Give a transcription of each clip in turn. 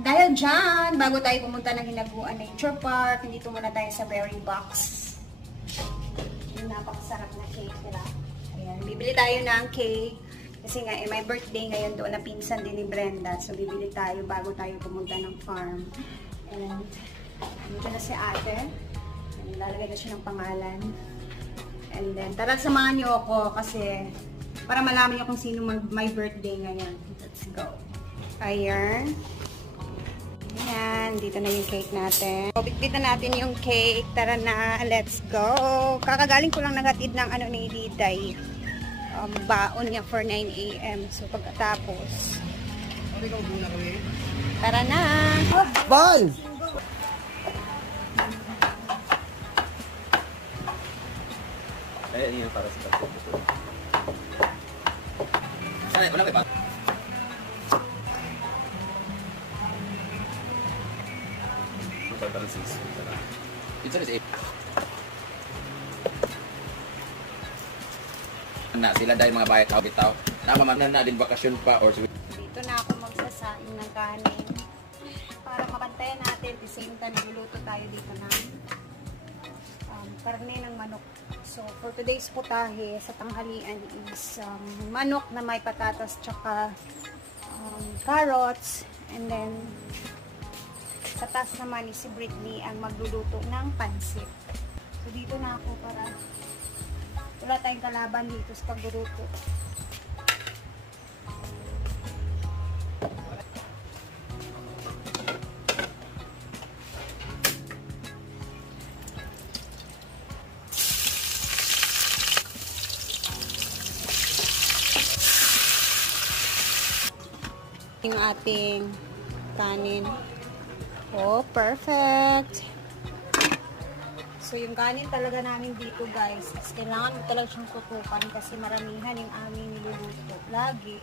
Dahil dyan, bago tayo pumunta ng Hinaguan Nature Park, dito muna tayo sa Berry Box. Yung napakasarap na cake nila. Ayan, bibili tayo ng cake. Kasi nga, may birthday ngayon doon na pinsan din ni Brenda. So, bibili tayo bago tayo pumunta ng farm. And, dito na si ate. And, lalagay na siya ng pangalan. And then, tara samahan niyo ako kasi para malaman niyo kung sino may birthday ngayon. Let's go. Ayan. Ayan, dito na yung cake natin. So, bitbit na natin yung cake. Tara na, let's go. Kakagaling ko lang nagatid ng ano ni Diday. Baon niya for 9 AM. So, pagkatapos. Tara na. Bye! Ayan yung para sa pagkakas. Wala kayo ba? It's always 8. Na sila dahil mga bayat tao bitaw. Namamanan na din bakasyon pa or Dito na ako magsasaing ng kanin. Para mabantayan natin. At the same time, luluto tayo dito ng karne ng manok. So, for today's putahe, sa tanghalian is manok na may patatas tsaka carrots. And then, sa taas naman si Britney ang magluluto ng pansit. So, dito na ako para wala tayong kalaban dito sa pagluluto. Yung ating kanin. Oh, perfect. So, yung kanin talaga namin dito, guys, is kailangan mo talaga siyang tutukan kasi maramihan yung aming niluluto. Lagi.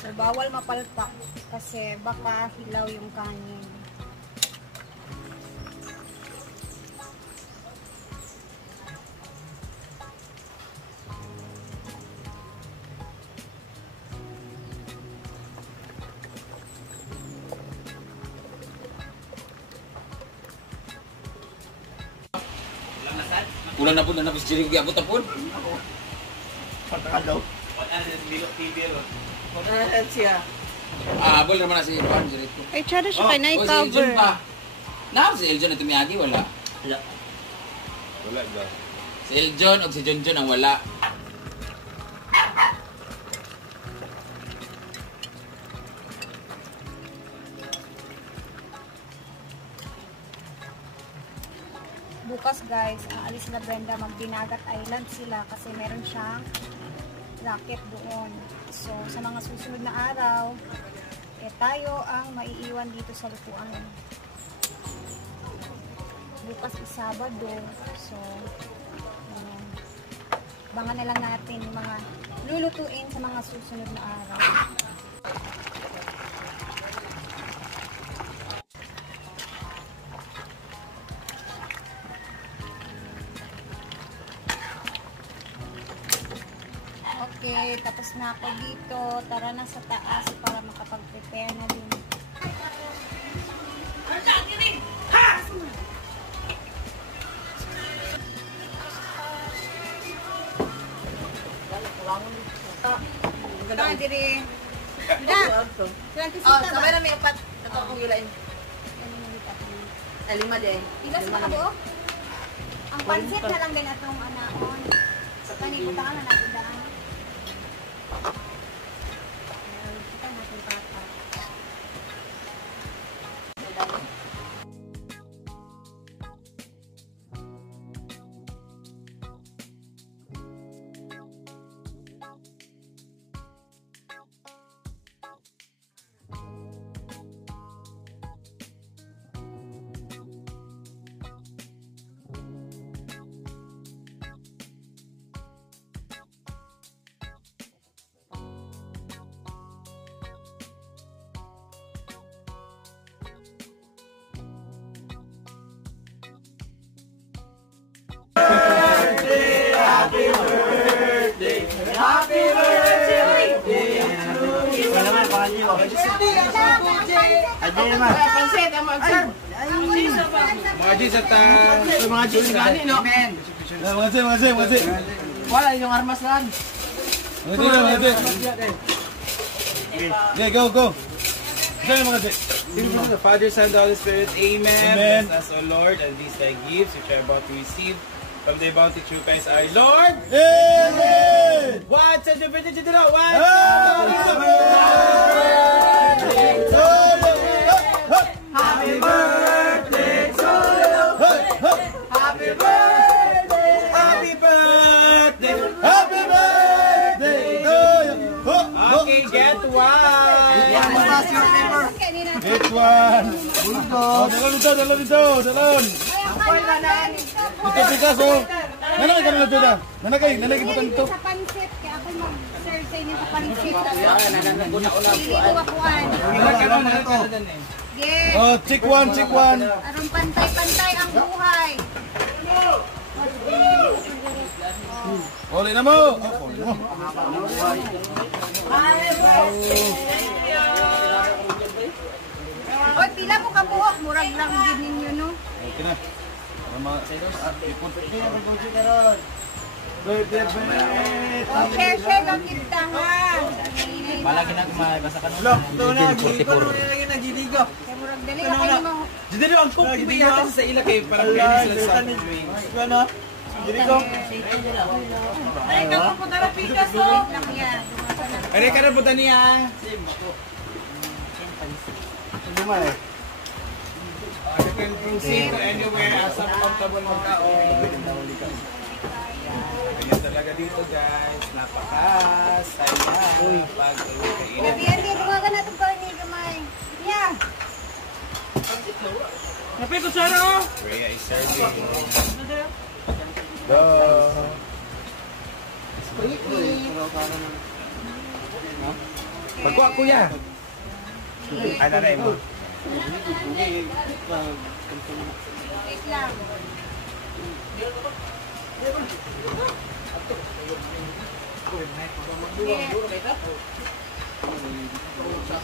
So, bawal mapalpak kasi baka hilaw yung kanin. ulan na po na napos jiring giabot na po. Pagkakalaw. Wala siya. Bol naman na si Juan jiring ko. Ay, tsara siya kay Si Eljon na-cover. pa. Si Eljon na tumiyagi, wala. Wala. Wala ba? Si Eljon o si Jonjon ang wala. Bukas, guys, aalis na Brenda, mag-Dinagat Island sila kasi meron siyang racket doon. So, sa mga susunod na araw, tayo ang maiiwan dito sa lutuan. Bukas is Sabado. So, abangan na lang natin yung mga lulutuin sa mga susunod na araw. Okay, tapos na ako dito. Tara na sa taas para makapag-prepare na din. Ganda diri. Da. Sabay na may upat. Ito akong yulain. Lima din. Ilas pa ka buo? Ang pansit na lang din atong anaon. Sa kanil buta ka na natin daan. Kita natin pata. Pansit, ang mag-serve. Mga G's at Mga G's gani, no? Mga G. Wala yung armas lang. Mga G. Okay, go. Diyan mga G. In the name of the Father, Son, and the Holy Spirit, Amen. Amen. Bless us, O Lord, and these thy gifts which are about to receive from thy bounty through Christ our Lord. Amen! One, two, three, one, two, one. Happy birthday to you! Happy birthday! Happy birthday! Happy birthday to you! Okay, get one! Get one! Oh, dalon dito! Dito Picasso! Nanay ka na dito na! Nanay kibutan dito! Sa pansit, kaya ako mag-serve sa inyo sa pansit. Hindi ko wakuan. Yes. Oh, check one! Aron pantay-pantay ang buhay. Uli na mo! Oy, pila mo kabuhok, murag lang din ninyo, no? Okay na. Para ipon. Oh, share kang kita, ha? Palagi na kumabasa ka nung. Kaya murag dali ka kayo mo. Dito rin ang kung iba sa ila kayo parang ganyan sila sa Ay, kapupunta na Picasso. Lang yan. Are ka na punta niya. You can proceed to anywhere asa comfortable magkaon. Ganyan talaga dito guys. Napaka-saya. Pag-uwi Yan, dumaga na itong karni, gamay. Yeah. Napikot siya, no? Rhea is serving. Pagkuha kuya. Ay, nanay mo. Wait lang.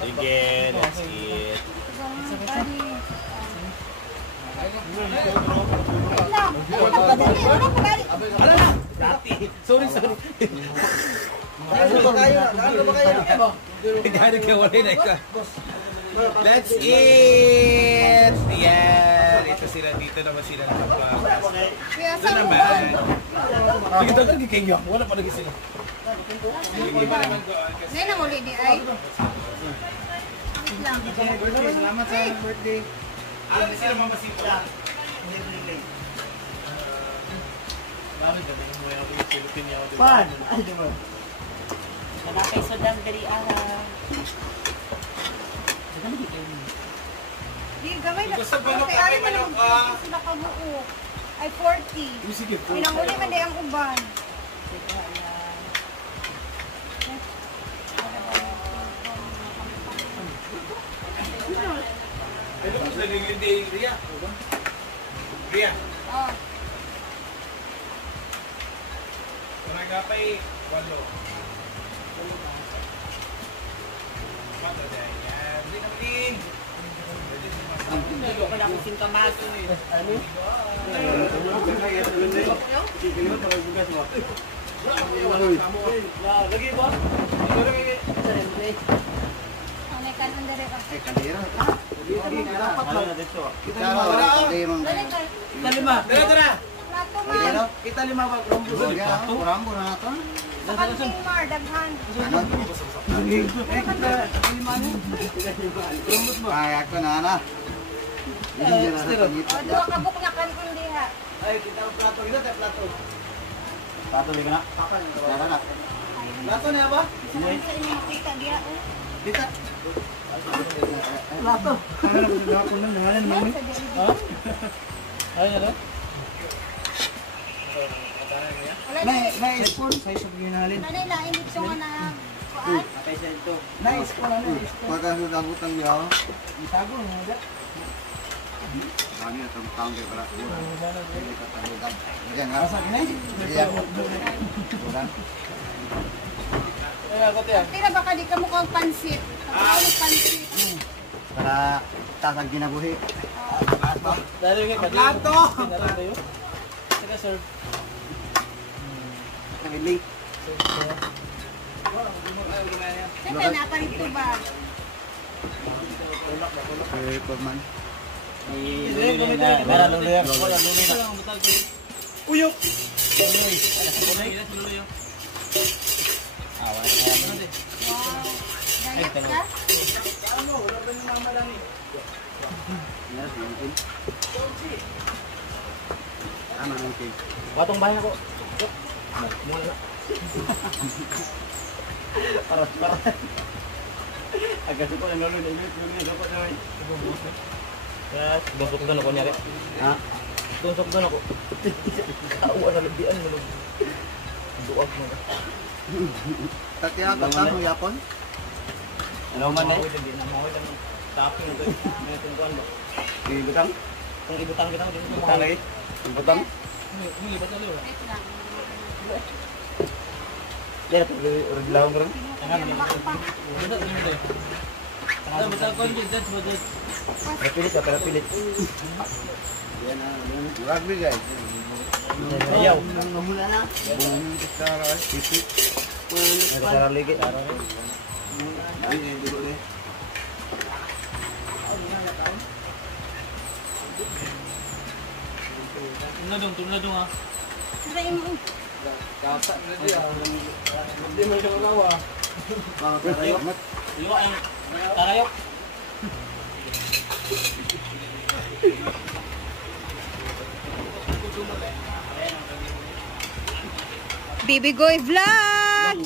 Sige, let's eat. Sorry. Let's eat! Yan! Ito sila, dito naman sila nakapag. Ito naman. Dito ka kayo. Wala pa lagi sila. Hindi pa naman doon. Ngayon na muli di ay. Wait lang. Salamat sa birthday. Alam niyo sila mamasipon. Pan! Nakakay sodam dari ara. Di gamay na. Gusto ba na Kaya ay man manok, ang sila kabuo. Ay 40. Sige, Pinanguli man di ang uban. Ano mo sa nilindi, Ria? Ria? Oh. Kumagapay, walo. Mata dyan yan. Hindi naman din. Hindi ko na kusing kamaso eh. Lagi ba? Ang kanon dere ka. Kita lima. Tara! Plato man. Kita lima ba? Kapanting mar daghan. O duha ka buk na kanon diha. Ay, kita ang plato. Ito tayo plato. Plato niya ba? Sa inyo makita diha. Dita. Plato. Wala di. Spoon. Sa isang ginalin. Nanay lain dito nga na. Kuan. Nice po na. Itago mo. Asa ginay? Tira baka di ka mukhang pansit. Kapag pansit. Para Tasag ginabuhi. Dali kay Plato! Saka sir. Nagili. Saka na pa rito ba? Okay, man. Mara lulir. Uyok. Gayat ka? Ano nang cake? Watong bahay ako. Para. Agad ko na lolo na dapat na. Yes, busok doon ako nyari. Ha? Busok doon ako. Kawa na labian mo. Duak mo. Tatya ka mo yapon? Ano man na? Hindi na mo lang. Taping ito. Meron ko ano. Ibutang? Kung ibutang kita din mo. Ibutang lagi? Ibutang? Hindi ba talo? Wait lang. Dito, reglaw mo rin? Pilit ka, pero pilit. Yan na. Rugby guys. Ayaw. Namula na. Nagkasarang ligi. Ay, hindi ko eh. Tunladong ha. Try mo. Hindi mo siya malawa. Tarayok. Iwa ang tarayok. Baby Goy Vlog!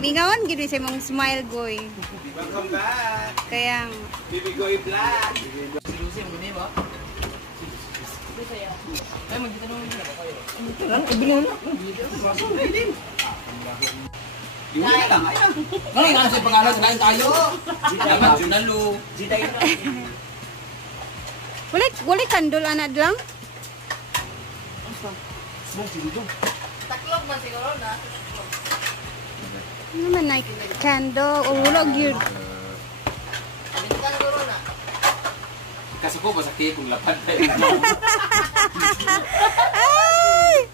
Mingawan, gini sa mong smile, Goy. Welcome back! Kaya, Baby Goy Black! Silusi ang gini ba? Ay, magkita naman nila ba kayo? Yung lang, ay lang! Ay, nga sa pangalan, kain tayo! Dapat junalo. wala kandol anad lang? Taklog man siguro na. Ano naman na candle? O ulog yun. Siguro na. Kasi ko, masakit kung lapad tayo. Ay!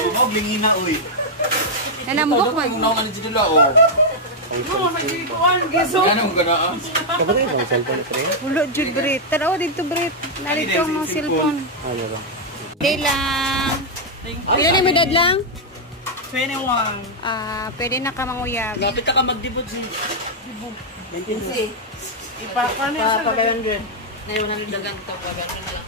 Lumog, lingin na, uy. Nanambok man. Kung naungan ni Jidula, o. Ganun ka na, ah. Kapatid mo, cellphone ito rin? Ulo jud Brit. Taraw dito Brit. Narito ang mga cellphone. Ano ba? Day lang. Pila na mo dad lang? 21. Pwede na ka manguyab. Lapit ka mag-debut si Debut. 20. Ipa ka na sa 500. Na 100 dagang to. 500 na lang.